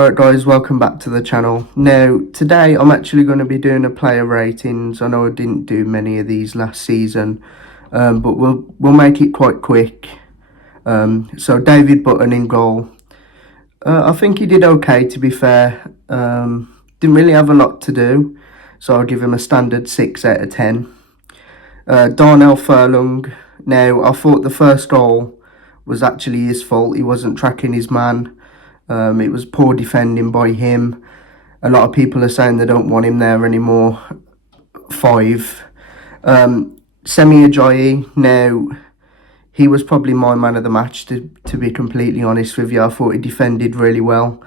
Alright guys, welcome back to the channel. Now, today I'm actually going to be doing a player ratings. I know I didn't do many of these last season, but we'll make it quite quick. So David Button in goal. I think he did okay, to be fair. Didn't really have a lot to do, so I'll give him a standard 6 out of 10. Darnell Furlong. Now, I thought the first goal was actually his fault. He wasn't tracking his man. It was poor defending by him. A lot of people are saying they don't want him there anymore. 5. Semi Ajayi. Now, he was probably my man of the match, to be completely honest with you. I thought he defended really well.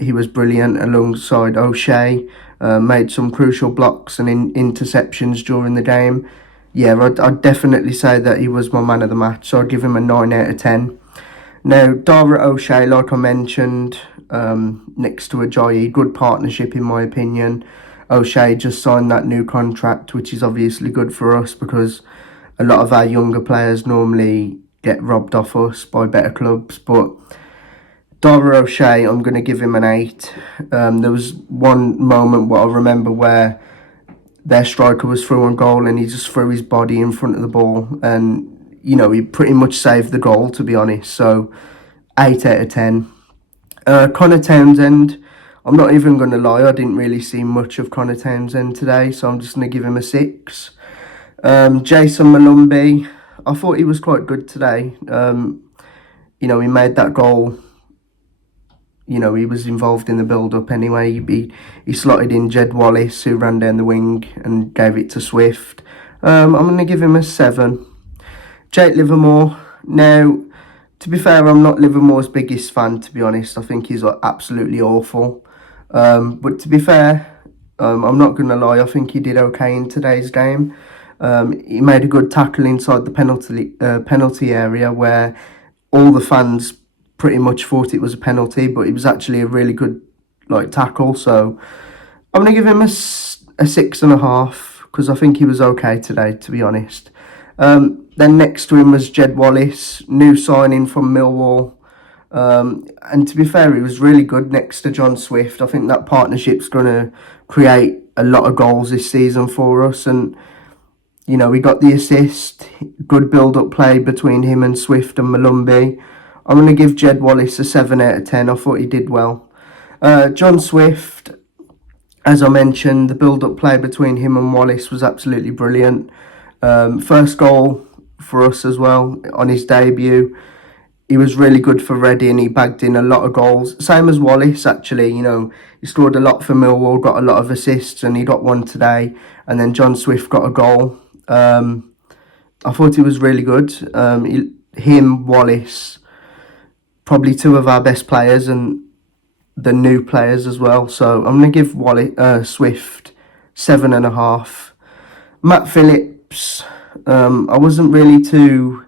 He was brilliant alongside O'Shea. Made some crucial blocks and interceptions during the game. Yeah, I'd definitely say that he was my man of the match, so I'd give him a 9 out of 10. Now, Dara O'Shea, like I mentioned, next to Ajayi, good partnership in my opinion. O'Shea just signed that new contract, which is obviously good for us because a lot of our younger players normally get robbed off us by better clubs. But Dara O'Shea, I'm going to give him an 8. There was one moment what I remember where their striker was through on goal and he just threw his body in front of the ball and you know, he pretty much saved the goal, to be honest. So, 8 out of 10. Conor Townsend, I'm not even going to lie, I didn't really see much of Conor Townsend today, so I'm just going to give him a 6. Jason Manumi, I thought he was quite good today. You know, he made that goal. You know, he was involved in the build-up anyway. He slotted in Jed Wallace, who ran down the wing and gave it to Swift. I'm going to give him a 7. Jake Livermore. Now, to be fair, I'm not Livermore's biggest fan, to be honest. I think he's absolutely awful. But to be fair, I'm not going to lie, I think he did okay in today's game. He made a good tackle inside the penalty area where all the fans pretty much thought it was a penalty, but it was actually a really good tackle. So I'm going to give him a 6.5 because I think he was okay today, to be honest. Then next to him was Jed Wallace, new signing from Millwall. And to be fair, he was really good next to John Swift. I think that partnership's going to create a lot of goals this season for us. And, you know, we got the assist, good build-up play between him and Swift and Malumbi. I'm going to give Jed Wallace a 7 out of 10. I thought he did well. John Swift, as I mentioned, the build-up play between him and Wallace was absolutely brilliant. First goal for us as well on his debut. He was really good for Reading. He bagged in a lot of goals. Same as Wallace, actually. You know, he scored a lot for Millwall, got a lot of assists, and he got one today. And then John Swift got a goal. I thought he was really good. Him, Wallace, probably two of our best players and the new players as well. So I'm going to give Swift 7.5. Matt Phillips, I wasn't really too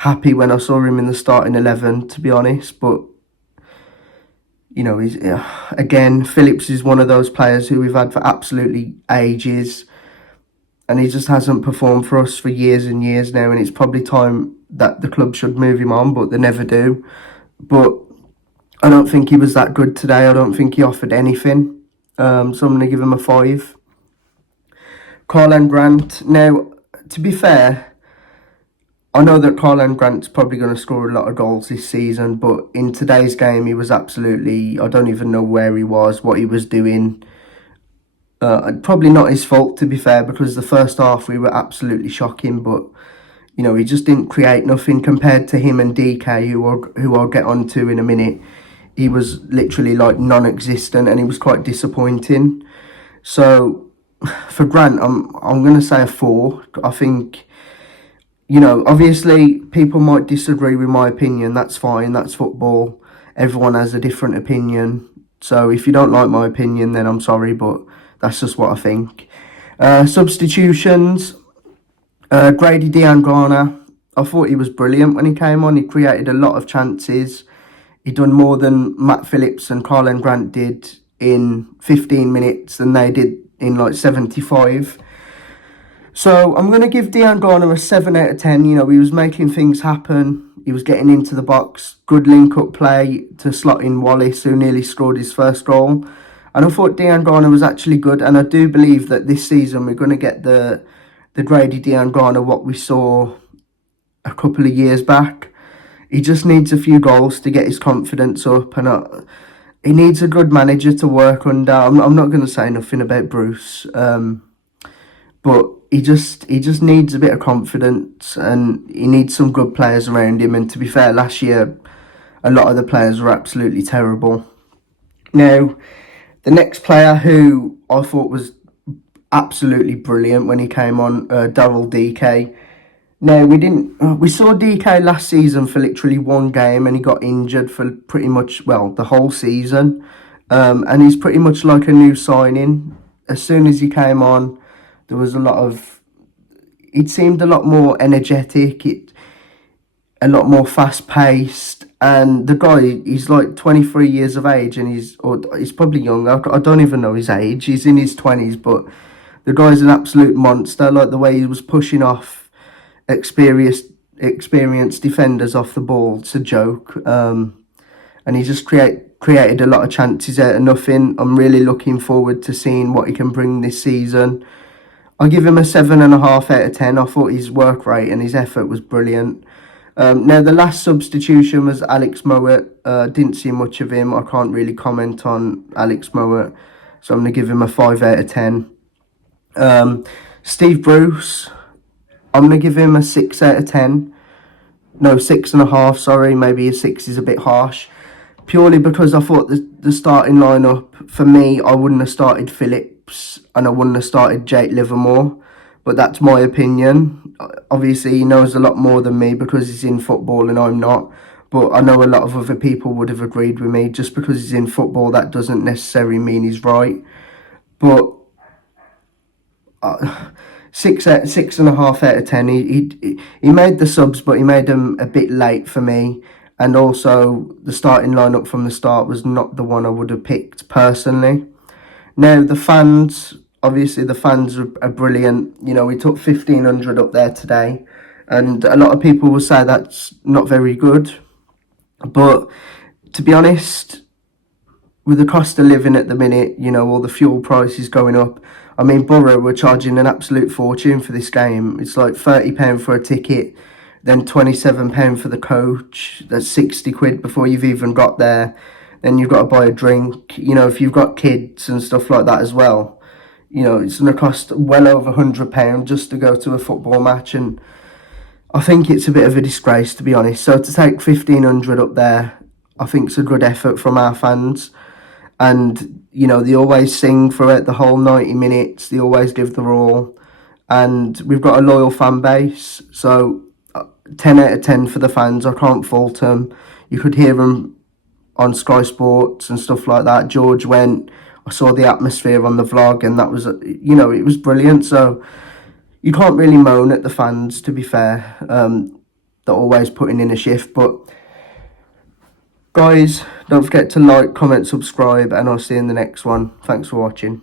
happy when I saw him in the starting 11, to be honest. But, you know, again, Phillips is one of those players who we've had for absolutely ages. And he just hasn't performed for us for years and years now. And it's probably time that the club should move him on, but they never do. But I don't think he was that good today. I don't think he offered anything. So I'm going to give him a 5. Colin Brandt. Now, to be fair, I know that Colin Brandt's probably going to score a lot of goals this season, but in today's game, he was absolutely, I don't even know where he was, what he was doing. Probably not his fault, to be fair, because the first half we were absolutely shocking, but, you know, he just didn't create nothing compared to him and DK, who I'll get onto in a minute. He was literally non-existent, and he was quite disappointing. So for Grant, I'm going to say a 4. I think, you know, obviously people might disagree with my opinion. That's fine. That's football. Everyone has a different opinion. So if you don't like my opinion, then I'm sorry, but that's just what I think. Substitutions. Grady Diangana. I thought he was brilliant when he came on. He created a lot of chances. He done more than Matt Phillips and Colin Brandt did in 15 minutes than they did in 75. So I'm going to give Diangana a 7 out of 10. You know, he was making things happen. He was getting into the box, good link-up play to slot in Wallace, who nearly scored his first goal. And I thought Diangana was actually good, and I do believe that this season we're going to get the Grady Diangana what we saw a couple of years back. He just needs a few goals to get his confidence up, and he needs a good manager to work under. I'm not going to say nothing about Bruce, but he just needs a bit of confidence, and he needs some good players around him. And to be fair, last year a lot of the players were absolutely terrible. Now, the next player who I thought was absolutely brilliant when he came on, Daryl DK. Now, we saw DK last season for literally one game, and he got injured for pretty much, well, the whole season. And he's pretty much like a new signing. As soon as he came on, there was it seemed a lot more energetic, a lot more fast paced. And the guy, he's like 23 years of age, and he's probably young. I don't even know his age. He's in his 20s, but the guy's an absolute monster. Like the way he was pushing off experienced defenders off the ball, it's a joke. And he just created a lot of chances out of nothing. I'm really looking forward to seeing what he can bring this season. I'll give him a 7.5 out of 10. I thought his work rate and his effort was brilliant. Now, the last substitution was Alex Mowat. Didn't see much of him. I can't really comment on Alex Mowat, so I'm going to give him a 5 out of 10. Steve Bruce, I'm going to give him a 6 out of 10. No, 6.5, sorry. Maybe a 6 is a bit harsh. Purely because I thought the starting lineup, for me, I wouldn't have started Phillips and I wouldn't have started Jake Livermore. But that's my opinion. Obviously, he knows a lot more than me because he's in football and I'm not. But I know a lot of other people would have agreed with me. Just because he's in football, that doesn't necessarily mean he's right. But 6.5 out of 10. He made the subs, but he made them a bit late for me. And also, the starting lineup from the start was not the one I would have picked personally. Now, the fans, obviously the fans are brilliant. You know, we took 1,500 up there today. And a lot of people will say that's not very good. But to be honest, with the cost of living at the minute, you know, all the fuel prices going up. I mean, Borough were charging an absolute fortune for this game. It's like £30 for a ticket, then £27 for the coach. That's 60 quid before you've even got there. Then you've got to buy a drink. You know, if you've got kids and stuff like that as well, you know, it's going to cost well over £100 just to go to a football match. And I think it's a bit of a disgrace, to be honest. So to take 1,500 up there, I think it's a good effort from our fans. And, you know, they always sing throughout the whole 90 minutes. They always give their all. And we've got a loyal fan base. So 10 out of 10 for the fans. I can't fault them. You could hear them on Sky Sports and stuff like that. George went. I saw the atmosphere on the vlog, and that was, you know, it was brilliant. So you can't really moan at the fans, to be fair. They're always putting in a shift. But guys, don't forget to like, comment, subscribe, and I'll see you in the next one. Thanks for watching.